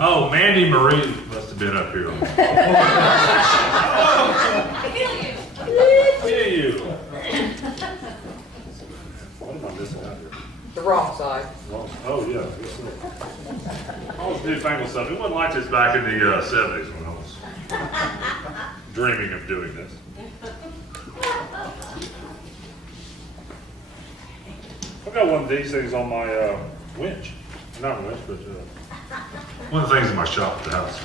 Oh, Mandy Marie must have been up here. I feel you. What am I missing out here? The wrong side. Oh, yeah. All this newfangled stuff. It wasn't like this back in the 70s when I was dreaming of doing this. I've got one of these things on my winch. Not winch, but one of the things in my shop at the house.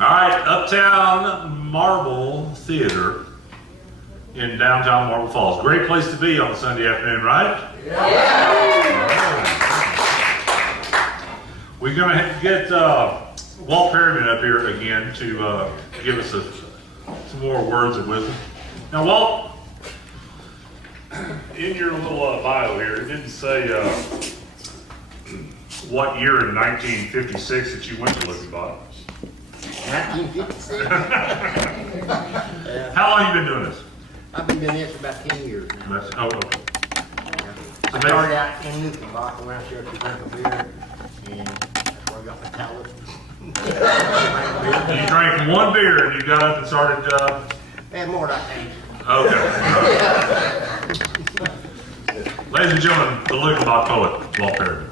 All right, Uptown Marble Theater in downtown Marble Falls. Great place to be on a Sunday afternoon, right? Yeah. We're going to get Walt Perryman up here again to give us some more words of wisdom. Now, Walt, in your little bio here, it didn't say what year in 1956 that you went to Luckenbach. 1956. How long have you been doing this? I've been doing this for about 10 years now. Okay. I started out in Luckenbach, went out there to drink a beer, and that's where I got my talent. You drank one beer and you got up and started. And more like 8. Okay. Ladies and gentlemen, the Luckenbach poet, Walt Perryman.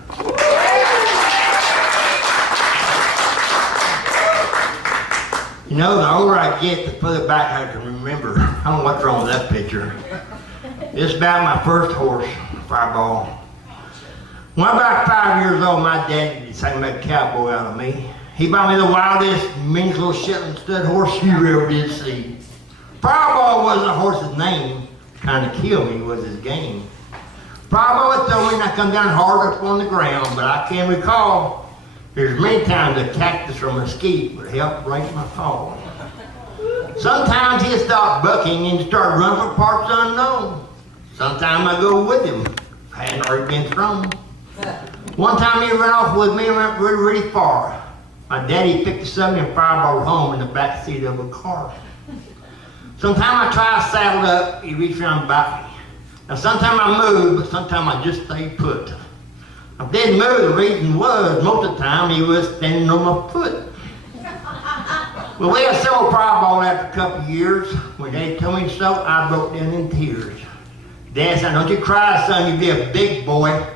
You know, the older I get, the further back I can remember. I don't know what's wrong with that picture. It's about my first horse, Fireball. When I was about 5 years old, my dad decided to make a cowboy out of me. He bought me the wildest, meanest little Shetland stud horse you ever did see. Fireball wasn't the horse's name. Kind of killed me was his game. Fireball had told me not come down hard up on the ground, but I can recall there's many times a cactus or mesquite would help break my fall. Sometimes he'd stop bucking and start running for parts unknown. Sometimes I go with him. I hadn't already been thrown. One time he ran off with me and went really, really far. My daddy picked us up and Fireball home in the back seat of a car. Sometimes I try to saddle up, he reached around and bite me. Now sometimes I move, but sometimes I just stay put. I didn't move, the reason was, most of the time he was standing on my foot. Well, we had several Fireball after a couple of years. When Daddy told me so, I broke down in tears. Dad said, don't you cry, son, you'll be a big boy.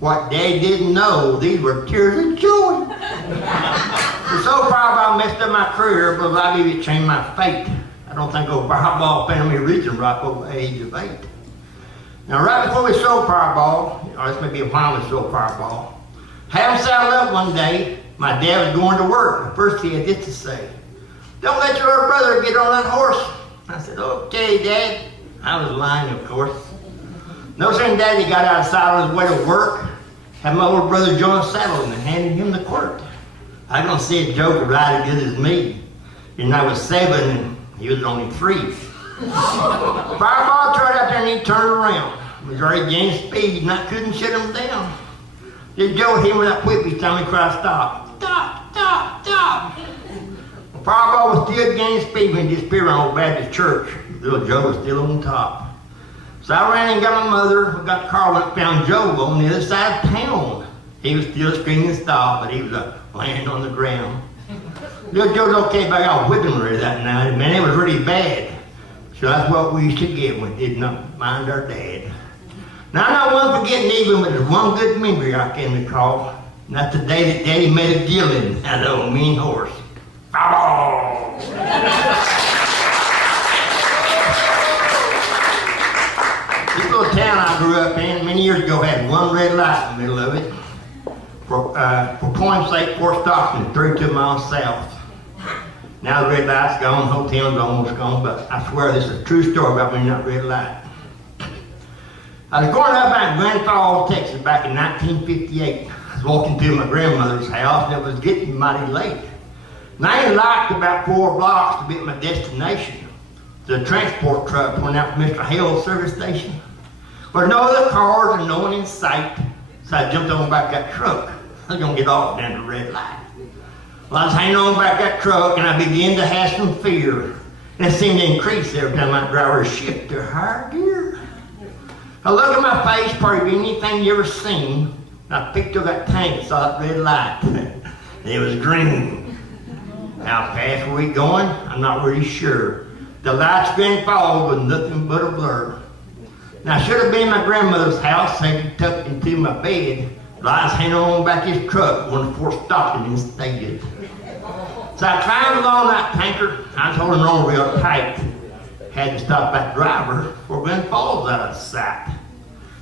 What Daddy didn't know, these were tears of joy. For so Fireball messed up my career, but I believe it changed my fate. I don't think old Fireball family reached right over the age of 8. Now, right before we sold Fireball, or this may be a while we sold Fireball, had him saddled up one day. My dad was going to work. The first he had this to say, don't let your little brother get on that horse. I said, okay, Dad. I was lying, of course. No sooner Daddy got out of saddle on his way to work, had my older brother join the saddle and handed him the quirt. I don't see a joker ride as good as me. And I was 7 and he was only 3. Fireball tried out there and he turned around. He was already gaining speed and I couldn't shut him down. Just Joe hit him with that whip each time he cried, stop, stop, stop, stop. Fireball was still gaining speed when he disappeared on Old Baptist Church. Little Joe was still on top. So I ran and got my mother. We got the car, went and found Joe on the other side of town. He was still screaming stop, but he was laying on the ground. Little Joe's okay, but I got a whipping ready that night. Man, it was really bad. So that's what we used to get when we did not mind our dad. Now I know one for getting even, but there's one good memory I can recall. And that's the day that Daddy made a deal in that old mean horse. Oh! This little town I grew up in many years ago had one red light in the middle of it. For point's sake, Fort Stockton, 32 miles south. Now the red light's gone, the whole town's almost gone, but I swear this is a true story about when that red light. I was growing up out in Grand Falls, Texas back in 1958. I was walking through my grandmother's house and it was getting mighty late. And I only liked about 4 blocks to be at my destination. The transport truck went out from Mr. Hale's service station. There were no other cars and no one in sight, so I jumped on back that truck. I was gonna get off down the red light. Well, I was hanging on back that truck and I began to have some fear. And it seemed to increase every time my driver shifted to higher gear. I looked at my face, probably anything you ever seen. And I picked up that tank and saw that red light. It was green. How fast were we going? I'm not really sure. The lights Grand Falls was nothing but a blur. Now, I should have been in my grandmother's house, safely tucked into my bed. But I was hanging on back his truck, one of 4 stopping instead. So I climbed along that tanker. I was holding on real tight. Had to stop that driver before Grand Falls out of sight.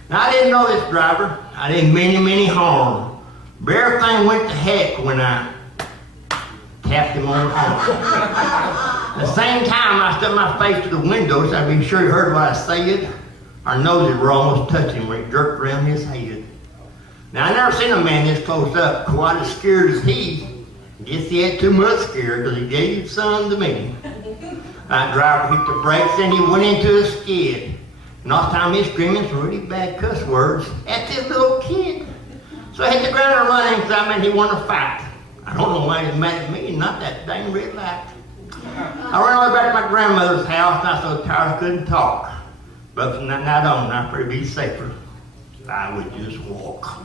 Now, I didn't know this driver. I didn't mean him any harm. But everything went to heck when I tapped him on the arm. At the same time, I stuck my face to the window so I'd be sure he heard what I said. Our noses were almost touching when he jerked around his head. Now, I never seen a man this close up, quite as scared as he. Guess he had too much scare because he gave his son to me. That driver hit the brakes and he went into a skid. And all the time he's screaming some really bad cuss words at this little kid. So I hit the ground and running because I meant he wanted to fight. I don't know why he's mad at me, not that dang red light. I ran all the way back to my grandmother's house and I was so tired I couldn't talk. But from that night on, I'd probably be safer. I would just walk.